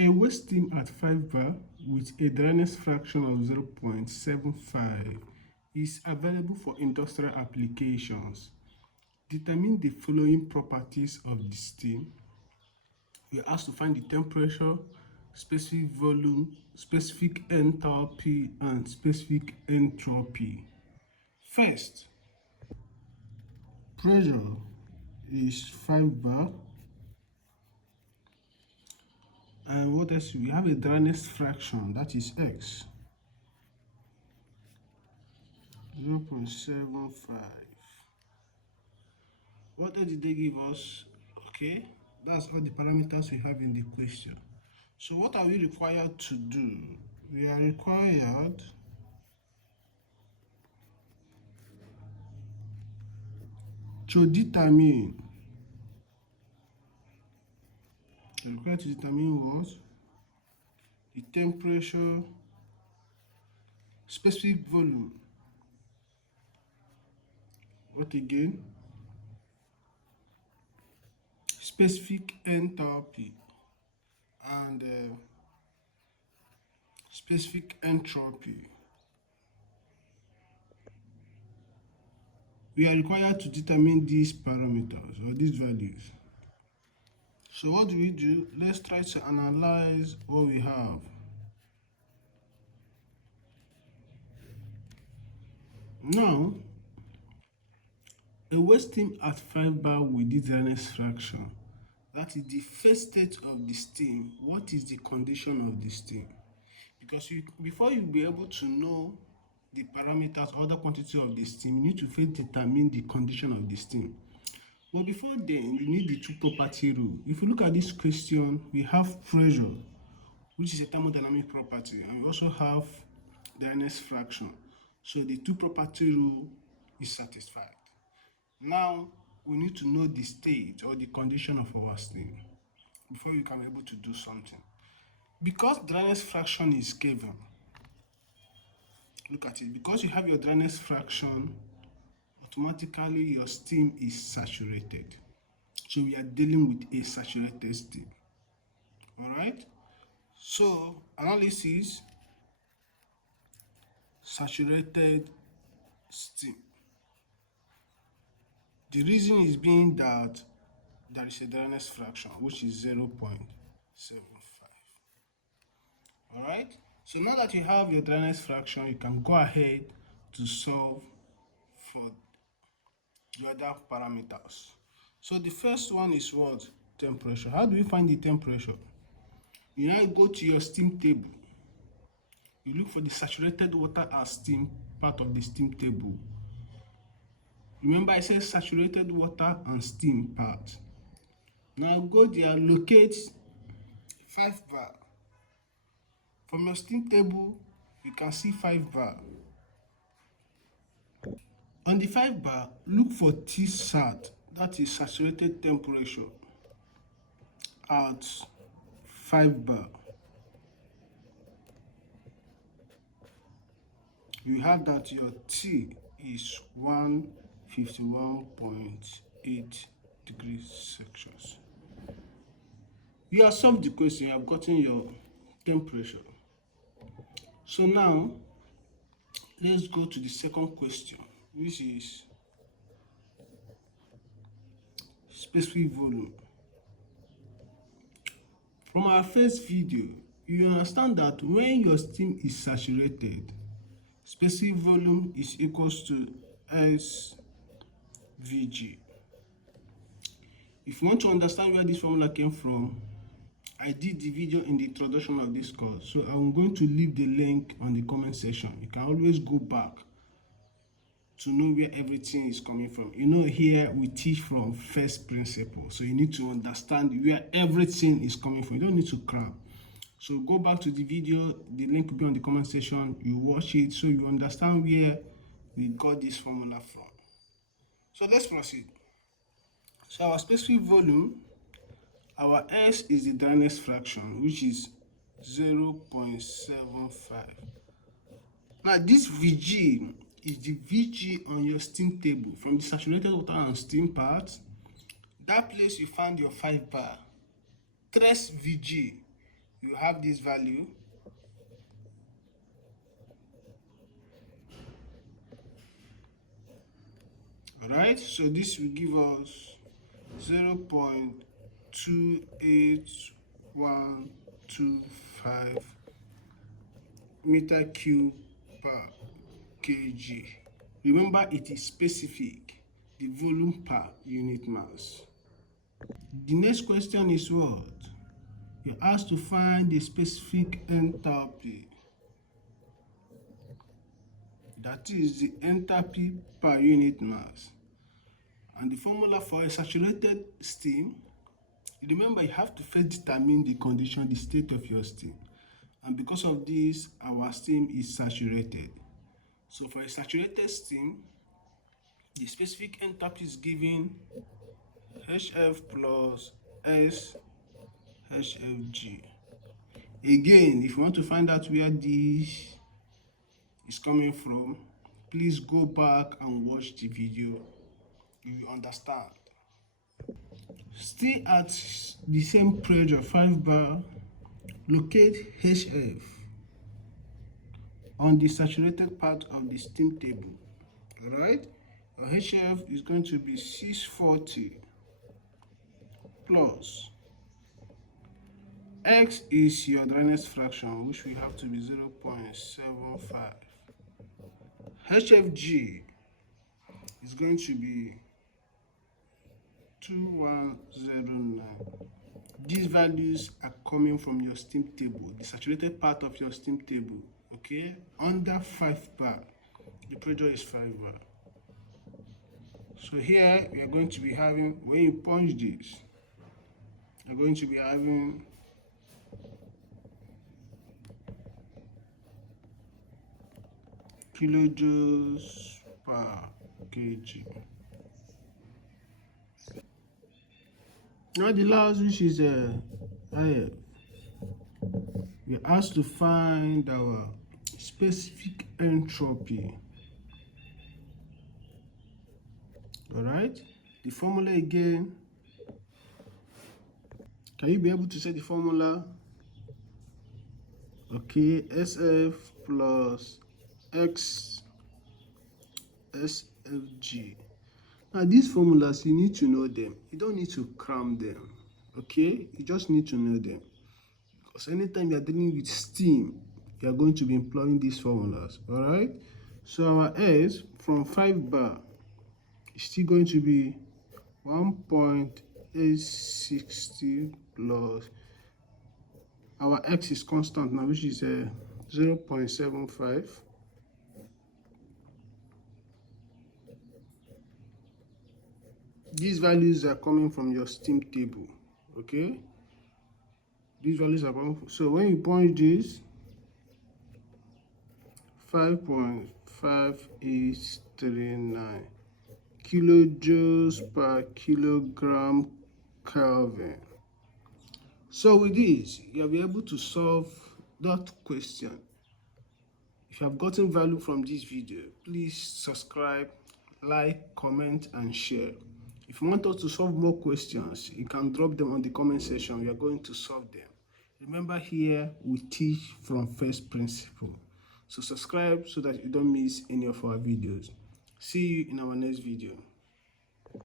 A waste steam at 5 bar with a dryness fraction of 0.75 is available for industrial applications. Determine the following properties of the steam. We are asked to find the temperature, specific volume, specific enthalpy, and specific entropy. First, pressure is 5 bar. And what else? We have a dryness fraction, that is x, 0.75. What else did they give us? Okay, that's all the parameters we have in the question. So what are we required to do? We are required to determine what? The temperature, specific volume, what again? Specific enthalpy, and specific entropy. We are required to determine these parameters or these values. So what do? Let's try to analyze what we have. Now, a waste steam at 5 bar with this dryness fraction, that is the first state of the steam. What is the condition of the steam? Because before you'll be able to know the parameters or the quantity of the steam, you need to first determine the condition of the steam. But before then, you need the two property rule. If you look at this question, we have pressure, which is a thermodynamic property, and we also have dryness fraction. So the two property rule is satisfied. Now we need to know the state or the condition of our steam before you can be able to do something. Because dryness fraction is given, look at it, because you have your dryness fraction, automatically your steam is saturated. So we are dealing with a saturated steam. All right, so analysis, saturated steam. The reason is being that there is a dryness fraction, which is 0.75. All right, so now that you have your dryness fraction, you can go ahead to solve for the other parameters. So the first one is what? Temperature. How do we find the temperature? You now go to your steam table. You look for the saturated water as steam part of the steam table. Remember, I said saturated water and steam part. Now go there, locate 5 bar. From your steam table, you can see 5 bar. On the 5 bar, look for Tsat, that is saturated temperature, at 5 bar. You have that your T is 151.8 degrees Celsius. You have solved the question, you have gotten your temperature. So now, let's go to the second question, which is specific volume. From our first video, you understand that when your steam is saturated, specific volume is equals to SVG. If you want to understand where this formula came from, I did the video in the introduction of this course, so I'm going to leave the link on the comment section. You can always go back to know where everything is coming from. You know, here we teach from first principle, so you need to understand where everything is coming from. You don't need to cram. So go back to the video, the link will be on the comment section. You watch it so you understand where we got this formula from. So let's proceed. So our specific volume, our S is the dryness fraction, which is 0.75. Now this Vg is the Vg on your steam table from the saturated water and steam part. That place you found your 5 bar. Trace Vg. you have this value. Alright, so this will give us 0.28125 meter cube per kg. Remember, it is specific, the volume per unit mass. The next question is what? You're asked to find the specific enthalpy. That is the enthalpy per unit mass. And the formula for a saturated steam, remember you have to first determine the condition, the state of your steam. And because of this, our steam is saturated. So for a saturated steam, the specific enthalpy is given HF plus S HFG. Again, if you want to find out where this is coming from, please go back and watch the video. You will understand. Still at the same pressure, 5 bar, locate HF on the saturated part of the steam table. Alright, your HF is going to be 640 plus X is your dryness fraction, which will have to be 0.75. HFG is going to be 2109. These values are coming from your steam table, the saturated part of your steam table. Okay, under 5 bar, the pressure is 5 bar. So here we are going to be having, when you punch this, you're going to be having kilojoules per kg. Now the last, which is IF, we're asked to find our specific entropy. Alright, the formula again. Can you be able to say the formula? Okay, SF plus X SFG. Now these formulas, you need to know them. You don't need to cram them. Okay, you just need to know them. Because anytime you are dealing with steam, you are going to be employing these formulas. Alright, so our S from 5 bar is still going to be 1.860 plus our X is constant now, which is 0.75. These values are coming from your steam table. Okay, these values are coming from, so when you punch this, 5.5839 kilojoules per kilogram Kelvin. So with this, you'll be able to solve that question. If you have gotten value from this video, please subscribe, like, comment, and share. If you want us to solve more questions, you can drop them on the comment section. We are going to solve them. Remember, here we teach from first principle. So subscribe so that you don't miss any of our videos. See you in our next video.